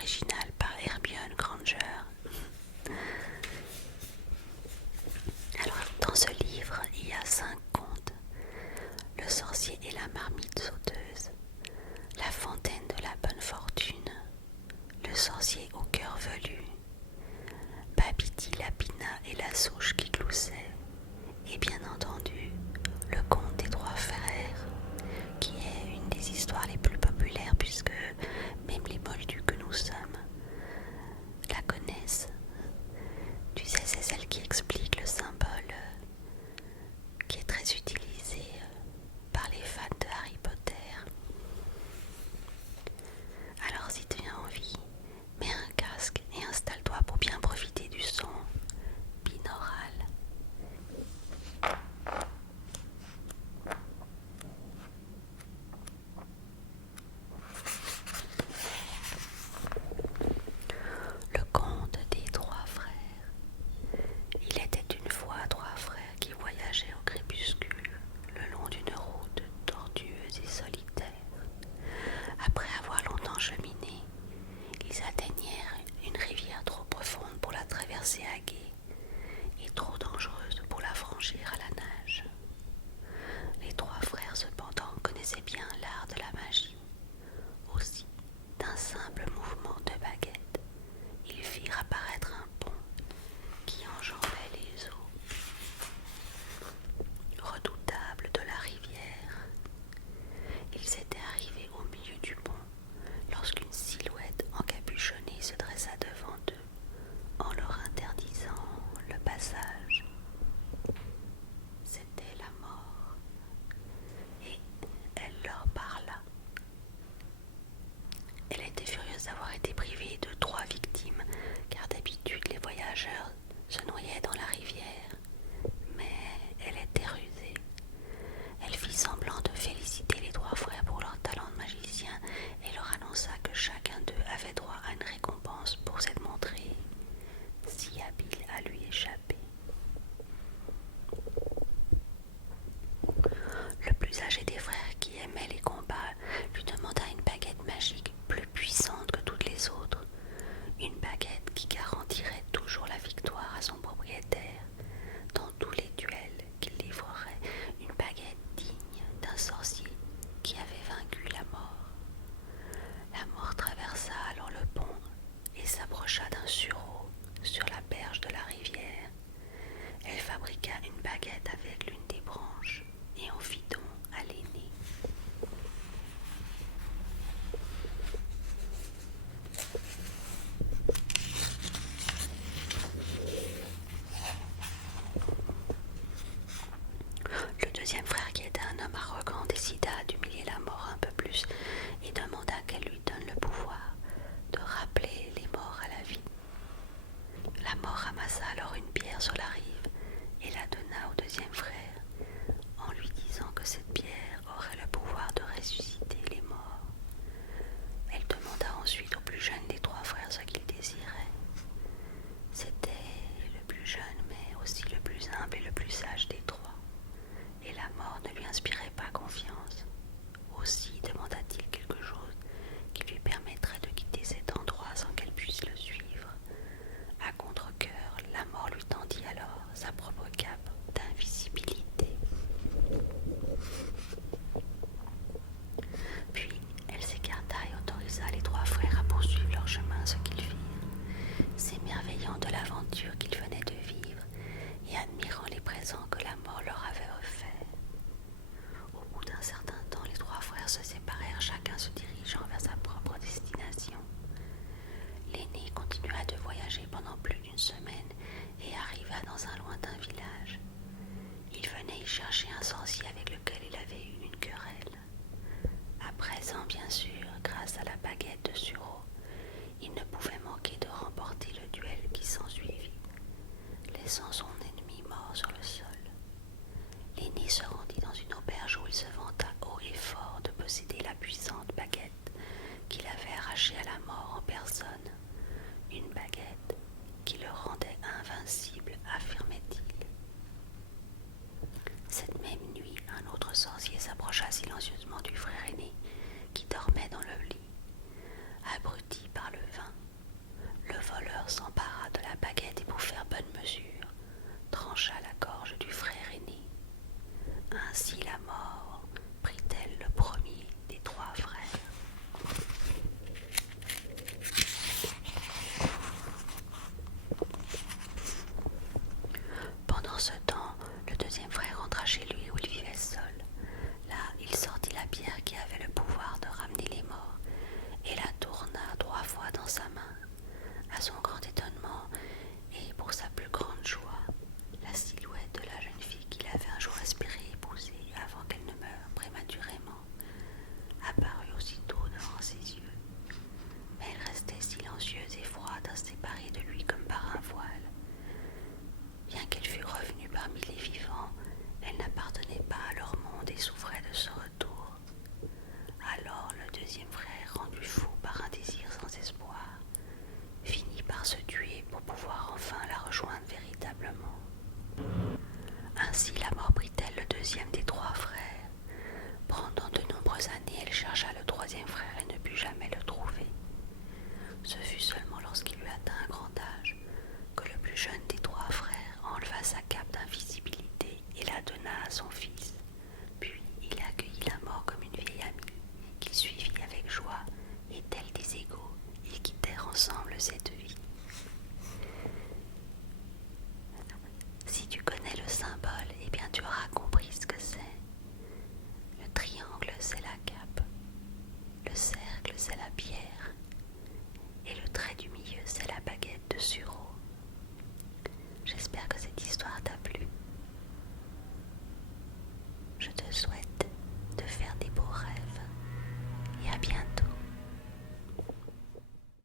original par Hermione Granger. Alors, dans ce livre, il y a 5 contes. Le sorcier et la marmite sauteuse, la fontaine de la bonne fortune, le sorcier au cœur velu, Babidi Lapina et la souche qui gloussait, et bien entendu, le conte des 3 frères, qui est une des histoires les plus populaires puisque même les moldus que nous sommes la connaissent. Tu sais, c'est celle qui explique le symbole qui est très utilisé par les fans de Harry Potter. Alors si tu as envie, mets un casque et installe-toi pour bien profiter du son binaural. Le conte des 3 frères. Il était une fois 3 frères qui voyageaient au crépuscule le long d'une route tortueuse et solitaire. Après avoir longtemps cheminé, ils atteignirent une rivière trop profonde pour la traverser à gué et trop dangereuse pour la franchir à la nage. Les 3 frères cependant connaissaient bien l'art de la magie. Aussi, d'un simple mouvement de baguette, ils firent apparaître un pont qui enjambait les eaux redoutables de la rivière. Ils étaient arrivés au milieu du pont lorsqu'une silhouette encapuchonnée se dressa devant eux en leur interdisant le passage. C'était la mort, et elle leur parla. Elle était furieuse d'avoir été privée de 3 victimes, car d'habitude les voyageurs se noyaient dans la rivière. Mais elle était rusée. Elle fit semblant de féliciter les 3 frères pour leur talent de magicien et leur annonça que chacun d'eux avait droit à une récompense pour s'être montré si habile à lui échapper. Le plus âgé des frères, qui aimait les combats, lui demanda une baguette magique plus puissante que toutes les autres, une baguette qui garantirait toujours la victoire à son propriétaire dans tous les duels qu'il livrerait, une baguette digne d'un sorcier qui avait vaincu la mort. La mort traversa alors le pont et s'approcha d'un sureau sur la berge de la rivière. Elle fabriqua une baguette avec l'une des branches et en fit don à l'aîné. Le deuxième frère, qui était un homme arrogant, décida d'humilier la mort un peu plus et demanda qu'elle lui donne le pouvoir de rappeler les morts à la vie. La mort ramassa alors une pierre sur la rive et la donna au deuxième frère, en lui disant que cette pierre aurait le pouvoir de ressusciter les morts. Elle demanda ensuite au plus jeune des 3 frères ce qu'il désirait. C'était le plus jeune, mais aussi le plus humble et le plus sage des 3. Et la mort ne lui inspira je te souhaite